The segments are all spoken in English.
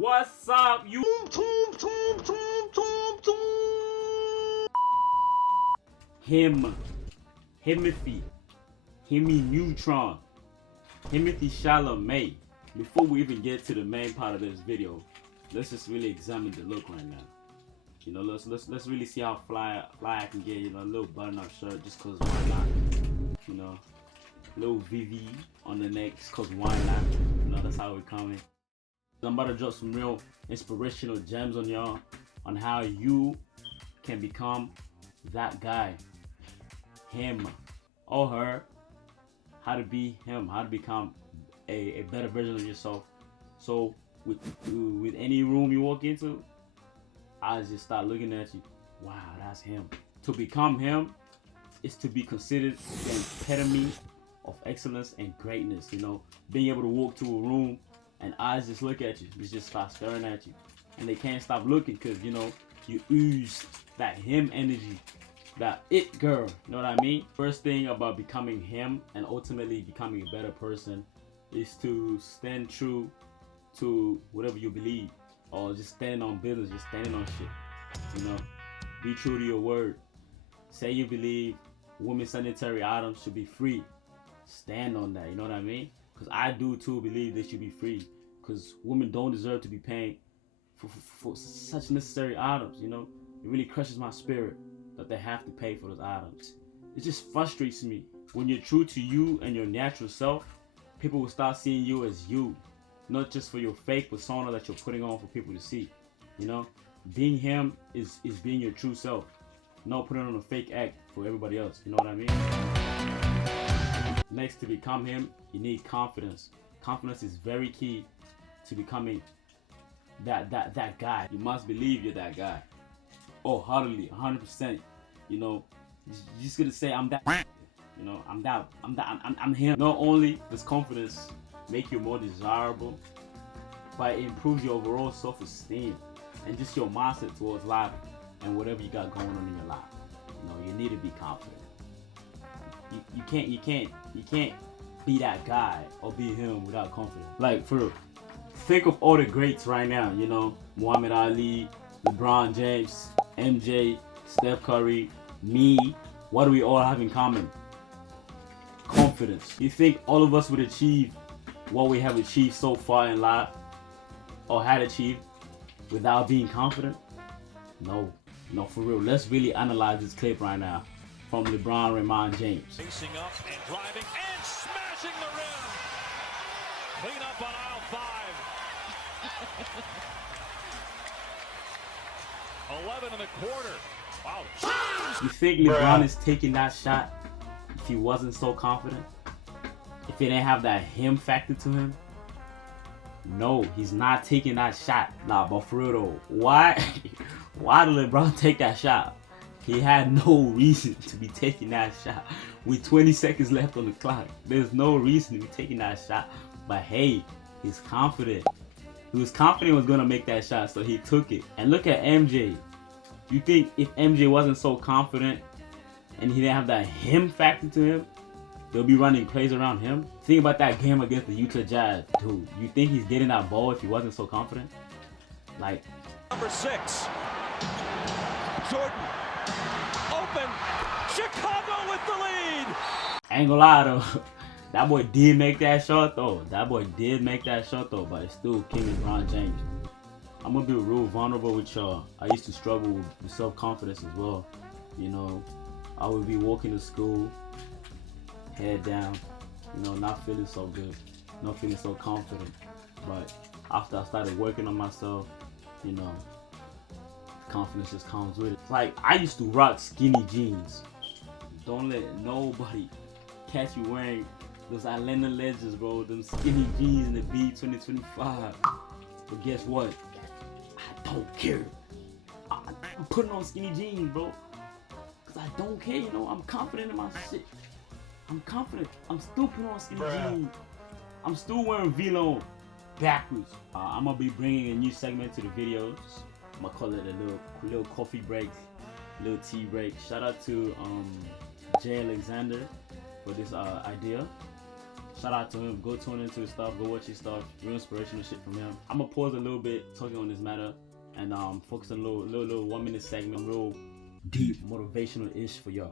What's up, you? Himothy Neutron, Himothy Chalamet. Before we even get to the main part of this video, let's just really examine the look right now. You know, let's really see how fly I can get. You know, a little button-up shirt, just cause why not? You know, little VV on the neck, just cause why not? You know, that's how we're coming. I'm about to drop some real inspirational gems on y'all on how you can become that guy, him or her, how to be him, how to become a better version of yourself. So with any room you walk into, I just start looking at you. Wow, that's him. To become him is to be considered the epitome of excellence and greatness. You know, being able to walk to a room and eyes just look at you, they just start staring at you, and they can't stop looking because you know you ooze that him energy, that it girl. You know what I mean? First thing about becoming him and ultimately becoming a better person is to stand true to whatever you believe, or just standing on business, just standing on shit. You know, be true to your word. Say you believe women's sanitary items should be free. Stand on that. You know what I mean? Because I do too believe they should be free. Because women don't deserve to be paying for such necessary items. You know, it really crushes my spirit that they have to pay for those items. It just frustrates me. When you're true to you and your natural self, people will start seeing you as you, not just for your fake persona that you're putting on for people to see. You know, being him is being your true self, not putting on a fake act for everybody else. You know what I mean? Next, to become him, you need confidence. Confidence is very key to becoming that guy. You must believe you're that guy. Oh, heartily, 100%. You know, you're just gonna say I'm that. You know, I'm him. Not only does confidence make you more desirable, but it improves your overall self-esteem and just your mindset towards life and whatever you got going on in your life. You know, you need to be confident. You can't be that guy or be him without confidence. Like, for real, think of all the greats right now. You know, Muhammad Ali, LeBron James, MJ, Steph Curry, me. What do we all have in common? Confidence. You think all of us would achieve what we have achieved so far in life, or had achieved, without being confident? No, for real. Let's really analyze this clip right now from LeBron James. Facing up and driving and smashing the rim. Clean up on aisle 5. 11 in the quarter. Wow. You think LeBron is taking that shot if he wasn't so confident? If he didn't have that him factor to him? No, he's not taking that shot. Nah, but for real though, why did LeBron take that shot? He had no reason to be taking that shot with 20 seconds left on the clock. There's no reason to be taking that shot. But hey, he's confident. He was confident he was gonna make that shot, so he took it. And look at MJ. You think if MJ wasn't so confident and he didn't have that him factor to him, they'll be running plays around him? Think about that game against the Utah Jazz. Dude, you think he's getting that ball if he wasn't so confident? Like, Number 6. Jordan. Open. Chicago with the lead. I ain't gonna lie though. That boy did make that shot though. But it's still King LeBron James. I'm gonna be real vulnerable with y'all. I used to struggle with self-confidence as well. You know, I would be walking to school, head down, you know, not feeling so good, not feeling so confident. But after I started working on myself, you know, confidence just comes with it. Like, I used to rock skinny jeans. Don't let nobody catch you wearing those Atlanta Legends, bro. Them skinny jeans in the B 2025. But guess what? I don't care. I'm putting on skinny jeans, bro. Cause I don't care, you know. I'm confident in my shit. I'm confident. I'm still putting on skinny jeans. I'm still wearing Velo backwards. I'm gonna be bringing a new segment to the videos. I'm gonna call it a little coffee break, little tea break. Shout out to Jay Alexander for this idea. Shout out to him. Go tune into his stuff. Go watch his stuff. Real inspirational shit from him. I'm gonna pause a little bit talking on this matter and focus on a little 1 minute segment, real deep motivational ish for y'all.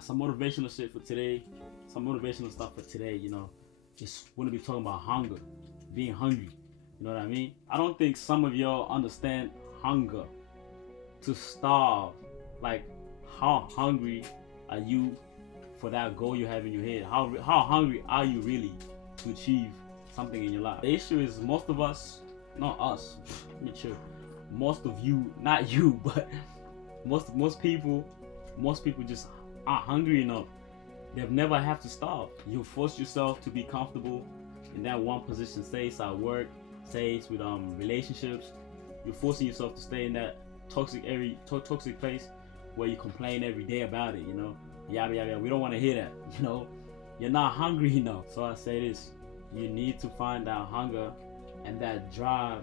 Some motivational shit for today. Some motivational stuff for today. You know, just want to be talking about hunger, being hungry. You know what I mean? I don't think some of y'all understand hunger. To starve, like how hungry are you for that goal you have in your head? How hungry are you really to achieve something in your life? The issue is most of us, not us, most of you, not you, but most people just aren't hungry enough. They've never have to starve. You force yourself to be comfortable in that one position. Say it's at work, say it's with relationships. You're forcing yourself to stay in that toxic place where you complain every day about it, you know, yabba yabba. We don't want to hear that, you know. You're not hungry enough. So I say this: you need to find that hunger and that drive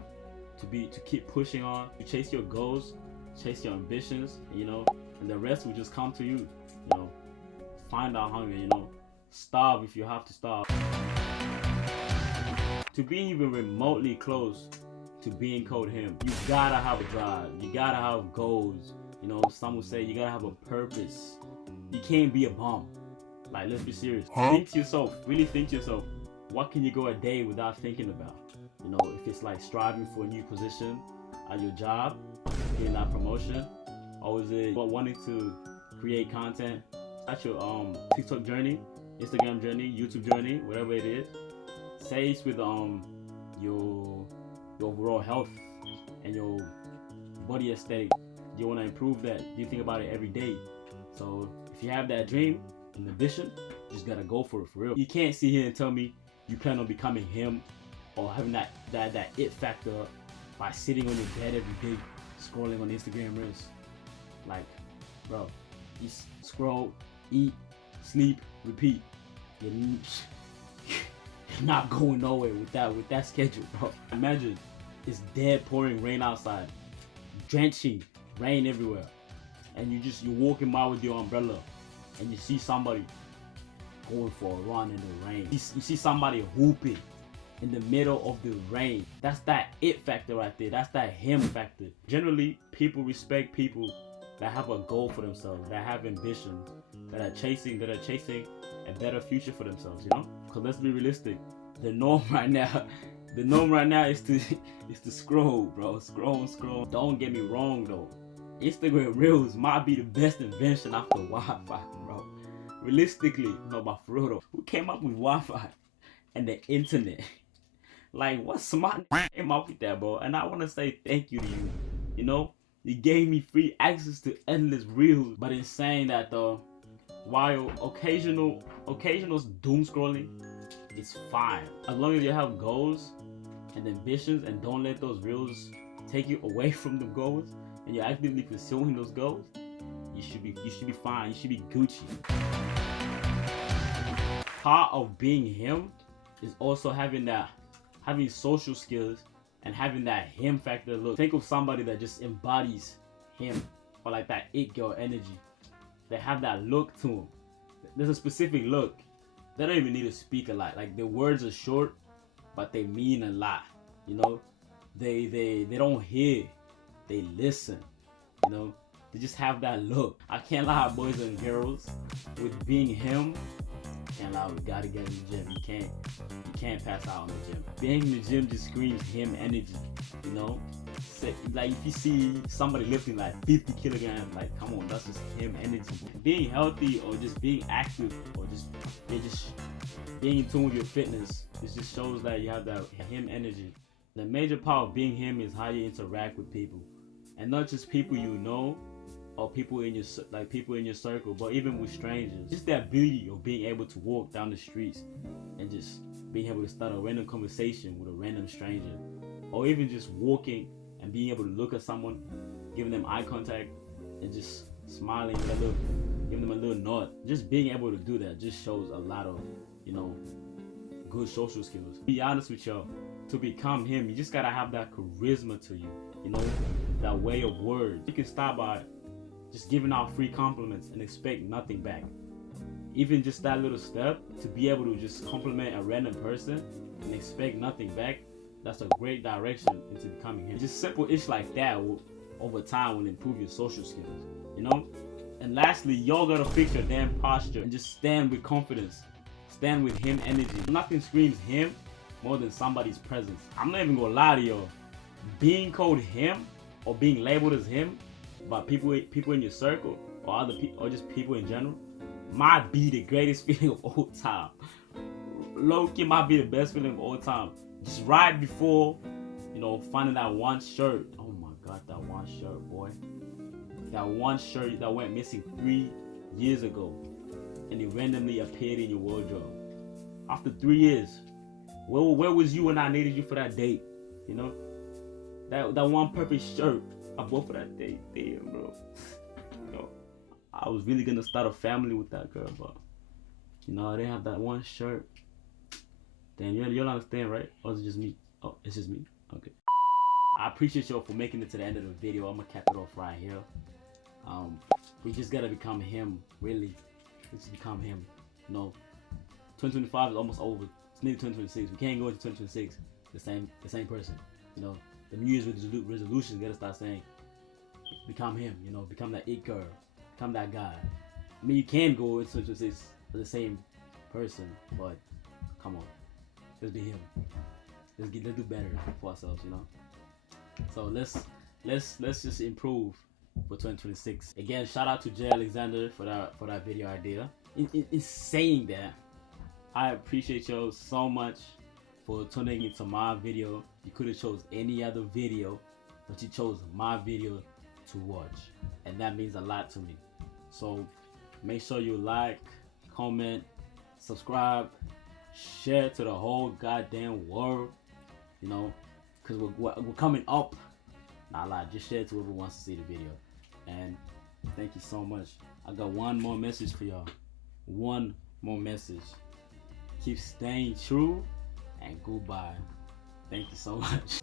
to keep pushing on, to chase your goals, chase your ambitions, you know, and the rest will just come to you. You know, find that hunger, you know, starve if you have to starve. To be even remotely close to being called him, you gotta have a drive, you gotta have goals. You know, some will say you gotta have a purpose. You can't be a bum. Like, let's be serious. Think to yourself, really think to yourself, what can you go a day without thinking about? You know, if it's like striving for a new position at your job, getting that promotion, or is it wanting to create content at your TikTok journey, Instagram journey, YouTube journey, whatever it is. Say it's with your overall health and your body aesthetic. You want to improve that. You think about it every day. So if you have that dream and ambition, you just gotta go for it, for real. You can't sit here and tell me you plan on becoming him or having that it factor by sitting on your bed every day scrolling on Instagram reels. Like, bro, you scroll, eat, sleep, repeat. You're not going nowhere with that schedule, bro. Imagine it's dead pouring rain outside, drenching rain everywhere, and you're walking by with your umbrella, and you see somebody going for a run in the rain. You see somebody hooping in the middle of the rain. That's that it factor right there. That's that him factor. Generally, people respect people that have a goal for themselves, that have ambition, that are chasing a better future for themselves, you know? Because let's be realistic. The norm right now is to scroll, bro. Scroll. Don't get me wrong though. Instagram Reels might be the best invention after Wi-Fi, bro. Realistically, no, but for real though, who came up with Wi-Fi and the internet? Like, what smart came up with that, bro? And I want to say thank you to you. You know, you gave me free access to endless reels. But in saying that though, while occasional doom scrolling is fine, as long as you have goals and ambitions and don't let those reels take you away from the goals, and you're actively pursuing those goals, you should be fine. You should be Gucci. Part of being him is also having social skills and having that him factor look. Think of somebody that just embodies him, or like that it girl energy. They have that look to them. There's a specific look. They don't even need to speak a lot. Like, the words are short, but they mean a lot. You know, they don't hear, they listen. You know, they just have that look. I can't lie, boys and girls, with being him. Can't lie, we gotta get in the gym. You can't pass out in the gym. Being in the gym just screams him energy. You know, like if you see somebody lifting like 50 kilograms, like, come on, that's just him energy. Being healthy or just being active or just being in tune with your fitness, it just shows that you have that him energy. The major part of being him is how you interact with people, and not just people you know or people in your circle, but even with strangers. Just the ability of being able to walk down the streets and just being able to start a random conversation with a random stranger, or even just walking and being able to look at someone, giving them eye contact and just smiling, giving them a little nod. Just being able to do that just shows a lot of, you know, good social skills. Be honest with y'all, to become him, you just gotta have that charisma to you, you know, that way of words. You can start by just giving out free compliments and expect nothing back. even just that little step to be able to just compliment a random person and expect nothing back, that's a great direction into becoming him. Just simple ish like that will, over time, will improve your social skills, you know? And lastly, y'all gotta fix your damn posture and just stand with confidence. Stand with him energy. Nothing screams him more than somebody's presence. I'm not even gonna lie to y'all. Being called him or being labeled as him by people in your circle or other people or just people in general might be the greatest feeling of all time. Low-key might be the best feeling of all time. Just right before, you know, finding that one shirt. Oh my god, that one shirt, boy. That one shirt that went missing 3 years ago and it randomly appeared in your wardrobe. After 3 years, where was you when I needed you for that date? You know? That one perfect shirt I bought for that date. Damn, bro. You know, I was really gonna start a family with that girl, but you know, I didn't have that one shirt. Damn, you'll understand, right? Or is it just me? Oh, it's just me? Okay. I appreciate y'all for making it to the end of the video. I'm gonna cap it off right here. We just gotta become him, really. Let's become him. You know, 2025 is almost over. It's nearly 2026. We can't go into 2026 the same person. You know, the New Year's resolutions gotta start saying, become him. You know, become that it girl, become that guy. I mean, you can go into 2026 the same person, but come on, let's be him. Let's do better for ourselves. You know. So let's just improve for 2026. Again, shout out to Jay Alexander for that video idea. In saying that, I appreciate y'all so much for tuning into my video. You could have chose any other video, but you chose my video to watch, and that means a lot to me. So make sure you like, comment, subscribe, share to the whole goddamn world. You know, because we're coming up. Nah, lie, just share it to whoever wants to see the video. And thank you so much. I got one more message for y'all. One more message. Keep staying true and goodbye. Thank you so much.